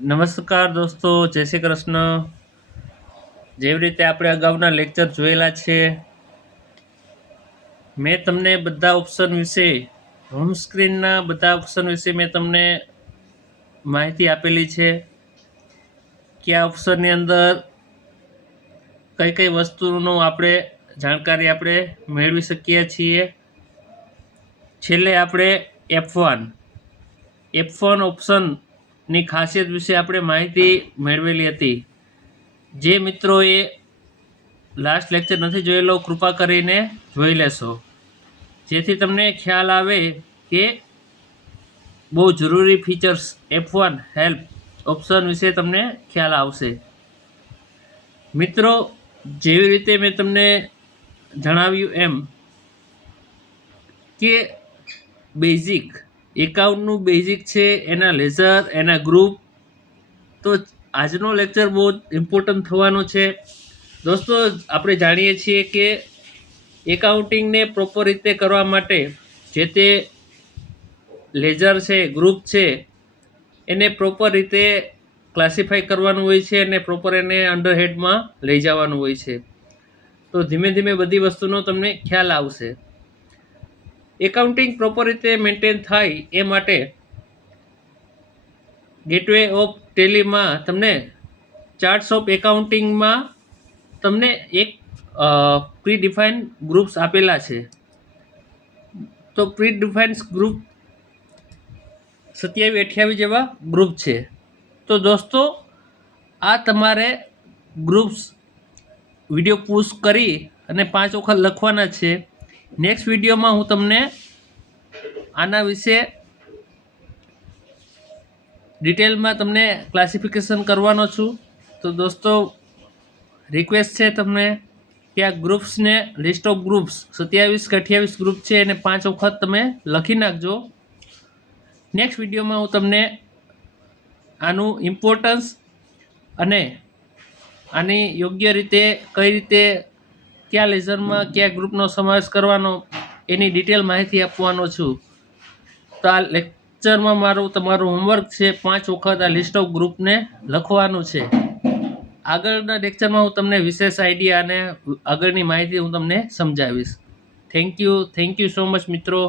નમસ્કાર દોસ્તો, જય શ્રી કૃષ્ણ. જેવી રીતે આપણે અગાઉના લેક્ચર જોયેલા છે, મેં તમને બધા ઓપ્શન વિશે, હોમ સ્ક્રીનના બધા ઓપ્શન વિશે મેં તમને માહિતી આપેલી છે કે આ ઓપ્શનની અંદર કઈ કઈ વસ્તુનો આપણે જાણકારી આપણે મેળવી શકીએ છીએ. છેલ્લે આપણે F1 ઓપ્શનની ખાસિયત વિશે આપણે માહિતી મેળવેલી હતી. જે મિત્રોએ લાસ્ટ લેક્ચર નથી જોયેલો, કૃપા કરીને જોઈ લેશો, જેથી તમને ખ્યાલ આવે કે બહુ જરૂરી ફીચર્સ F1 હેલ્પ ઓપ્શન વિશે તમને ખ્યાલ આવશે. મિત્રો, જેવી રીતે મેં તમને જણાવ્યું એમ કે બેઝિક એકાઉન્ટનું બેઝિક છે, એના લેઝર, એના ગ્રુપ. તો આજનો લેક્ચર બહુ ઇમ્પોર્ટન્ટ થવાનો છે. દોસ્તો, આપણે જાણીએ છીએ કે એકાઉન્ટિંગને પ્રોપર રીતે કરવા માટે જે તે લેઝર છે, ગ્રુપ છે, એને પ્રોપર રીતે ક્લાસિફાઈ કરવાનું હોય છે અને પ્રોપર એને અંડરહેડમાં લઈ જવાનું હોય છે. તો ધીમે ધીમે બધી વસ્તુનો તમને ખ્યાલ આવશે. એકાઉન્ટિંગ પ્રોપર રીતે મેન્ટેન થાય એ માટે ગેટવે ઓફ ટેલીમાં તમને ચાર્ટ્સ ઓફ એકાઉન્ટિંગમાં તમને એક પ્રી ડિફાઇન ગ્રુપ્સ આપેલા છે. તો પ્રી ડિફાઇન ગ્રુપ 27-28 જેવા ગ્રુપ છે. તો દોસ્તો, આ તમારે ગ્રુપ્સ વિડીયો પુશ કરી અને 5 વખત લખવાના છે. નેક્સ્ટ વિડીયોમાં હું તમને આના વિશે ડિટેલમાં તમને ક્લાસિફિકેશન કરવાનો છું. તો દોસ્તો, રિક્વેસ્ટ છે તમને કે આ ગ્રુપ્સને, લિસ્ટ ઓફ ગ્રુપ્સ 27 કે 28 ગ્રુપ છે એને 5 વખત તમે લખી નાખજો. નેક્સ્ટ વિડીયોમાં હું તમને આનું ઇમ્પોર્ટન્સ અને આની યોગ્ય રીતે કઈ રીતે કયા લેઝરમાં કયા ગ્રુપનો સમાવેશ કરવાનો એની ડિટેલ માહિતી આપવાનો છું. તો આ લેક્ચરમાં તમારું હોમવર્ક છે 5 વખત આ લિસ્ટ ઓફ ગ્રુપને લખવાનું છે. આગળના લેક્ચરમાં હું તમને વિશેષ આઈડિયા અને આગળની માહિતી હું તમને સમજાવીશ. થેન્ક યુ સો મચ મિત્રો.